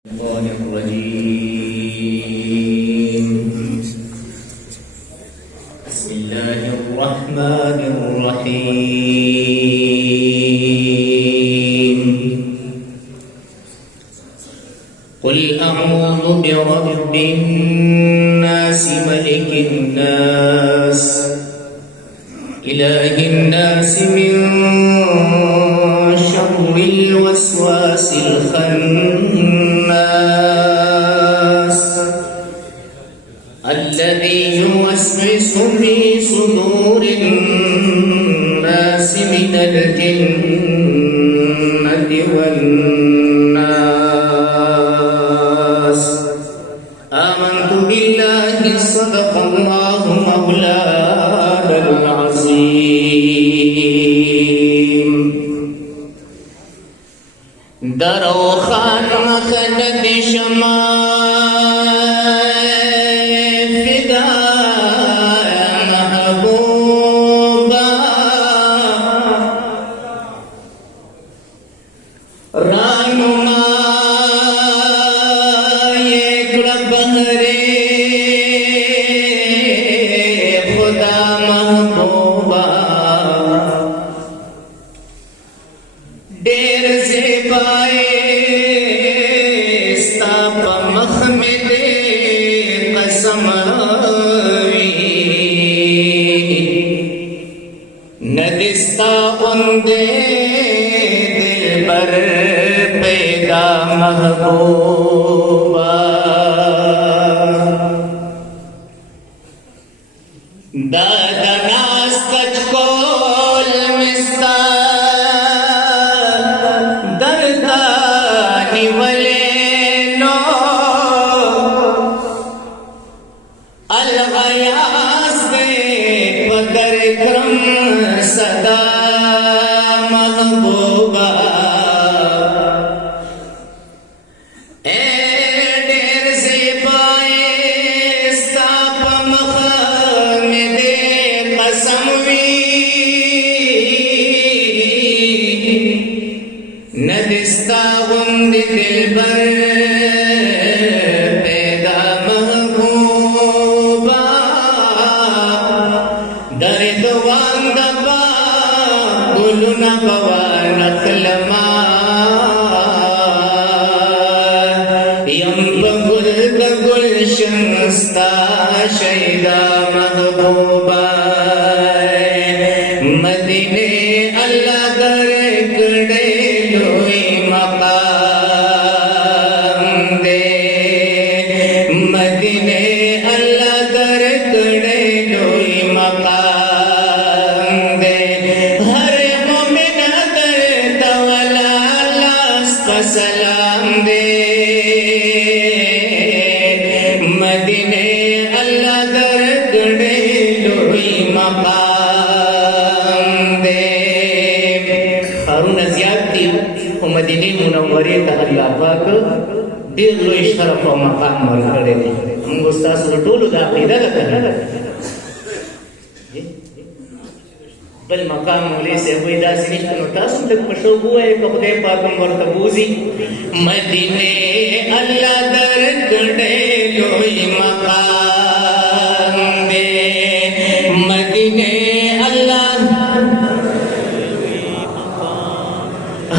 الشيطان الرجيم. بسم الله الرحمن الرحيم. قل أعوذ برب الناس ملك الناس إله الناس من شر الوسواس الخناس الذي يوسوس في صدور الناس من الجنة والناس. آمنت بالله صدق الله مولانا العظيم. درو خان مخند شما فدا محبوبا رانما یک بهره خدا محبوبا ډېر زیبای ستا په مخ مې دې قسم وي نه دې ستا غوندې دلبر پیدا محبوبا. دا د ناز کچ کول مې ستا सदा महबूबा ए ढेर ज़ेबाए सता पे मख में दे कसम वी न दिस्ता गुंद दिलबर पैदा महबूबा. दर्द वांदबा गुलुना बवा नखलमा यम बगुल गुलशन स्ता शैदा महबूबा. मदीने अल्लाह दर कड़े लोई मकाम दे. मदीने अल्लाह दर कड़े लोई मकाम दे. हर मोमिन दर तवला सलाम दे. मदीने अल्लाह दर कड़े लोई मकाम दे. हारून ज़ियाद थी मदीने मुनव्वरे ता अल्लाह पाक ډېر لوی شرف او مقام ورکړی دی. موږ ستاسو ټولو دا عقیده ده بل مقام مولوی صاحب وایي داسې نشته نو تاسو هم لږ په شوق ووایئ که خدای پاک هم ورته بوځي. مدینې الله درکړی لوی مقام دی. مدینې الله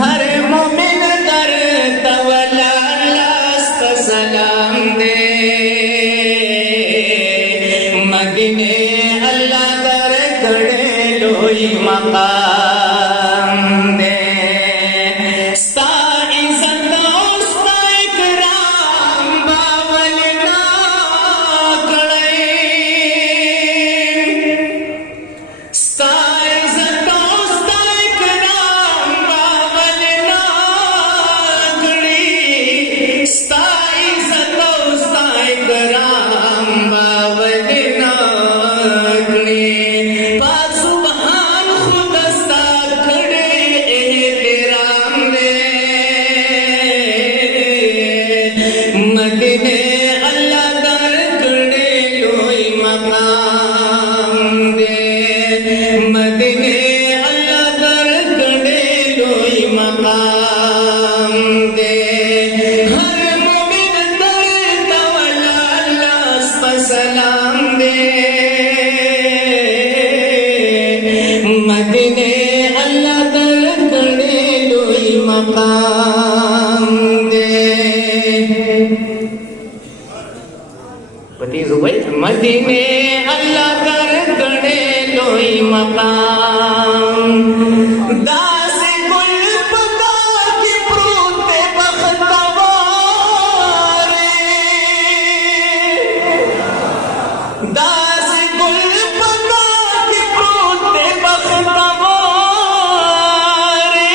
هر مومن درته ولاړ سلام دی. مدینې الله درکړی لوی مقام دے. ستا عزت او ستا اکرام باول نا کړی. ستا عزت او ستا اکرام باول نا کړی. ستا عزت او ستا اکرام باول نا کړی. मदीने अल्लाह दरकड़े लोई मकाम दे. मदीने अल्लाह दरकड़े लोई मकाम दे. हर सलाम दे मदीने अल्लाह दर कड़े लोई मकाम दे पति जुबैर मदीने अल्लाह दर कड़े लोई मकाम दास गुल पका की प्रूते बख्तवारे दास गुल पका की प्रूते बख्तवारे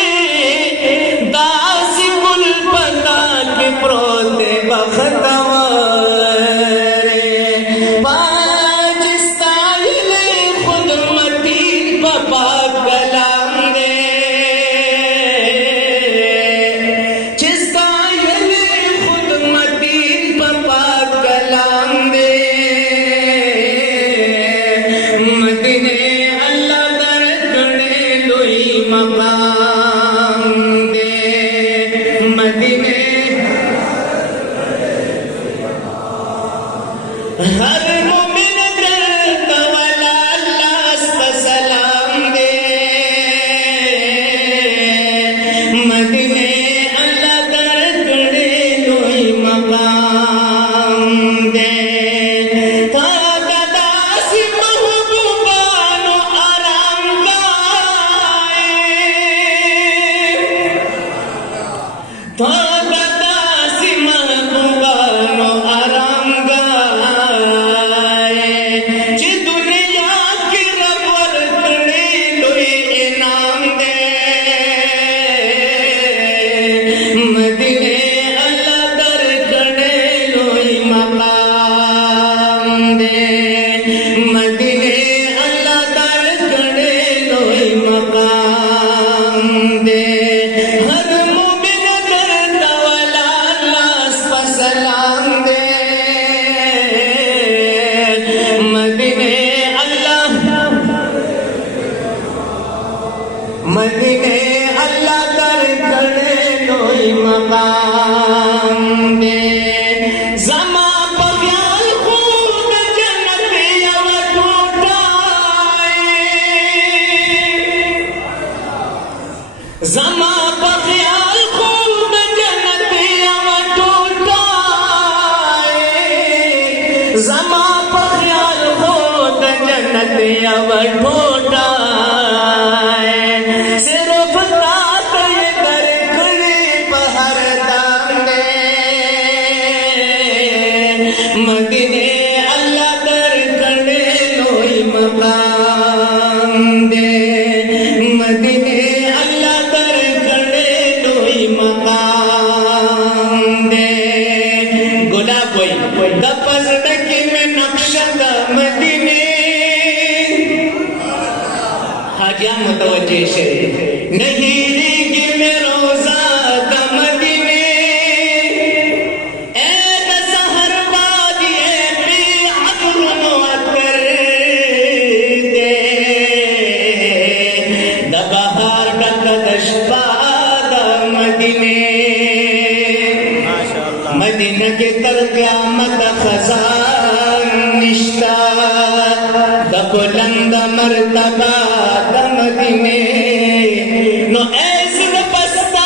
दास गुल पका की प्रूते बख्तवारे पाँच स्टाइल खुद मतीन पपा कलाम दे चिस्ताइल खुद मतीन पपा कलाम दे मदीने अल्लाह दर कड़े लोई मकाम दे मदीने हर मोमिन करता वाला अल्लाह अस्ता सलाम दे मदीने अल्लाह दर कड़े लोई मकाम दे दासी महबूबानो आराम गाए दासी महबूबानो आराम गाए जे दुनिया की रबर कड़े लोई इनाम दे मदीने अल्लाह दर कड़े लोई मकाम दे मदीने अल्लाह दर कड़े लोई मकाम दे हर मोमिन करता वाला अल्लाह अस्ता सलाम दे मदीने अल्लाह दर कड़े लोई मकाम दे ज़मा बख्याल खूब जन्नत अब टूटाए ज़मा बख्याल खूब जन्नत अब टूटाए ज़मा बख्याल खूब जन्नत अब टूटाए सिर्फ तात ये दर कड़े पहर दाम दे मदीने अल्लाह दर कड़े लोई मकाम दे मदीने अल्लाह दर कड़े लोई मकाम दे गुलाब कोई दपस डकी में नक्शद मदीने हाजिया मुतवज्जे से नहीं रीगी में रोजा मदीने ए दसहर बादी बे अदर मुअत्तर दे दबहार डकदश बाद मदीने मदीना के तर क़यामत खजान निश्ता बुलंद मर्तबा मदीने नो ऐज़ बस्ता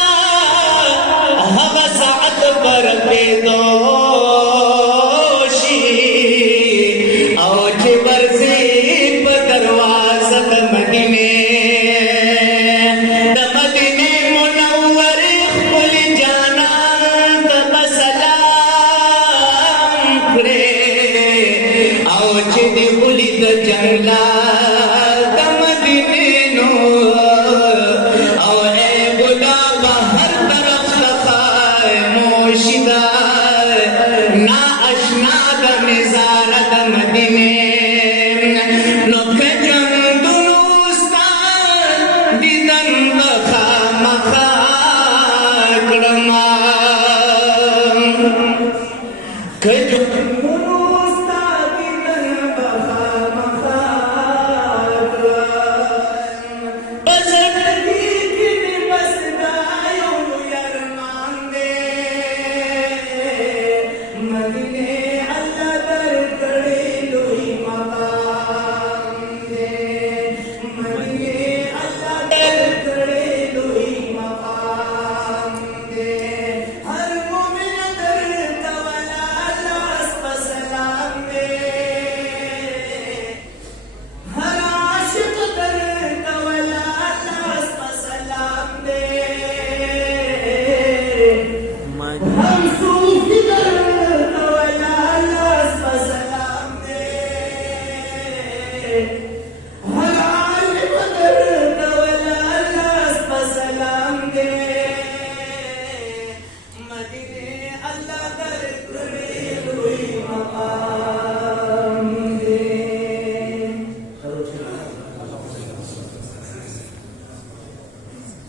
हवा सात पर बेदोशी औज बरसी दरवाज़त मदीने मदीने मुनव्वर कुल जाना सलाम करे औज दी बुलिद जंगला मदीने नो औ ए गुलाब हर तरफ लखाए मोशिदा ना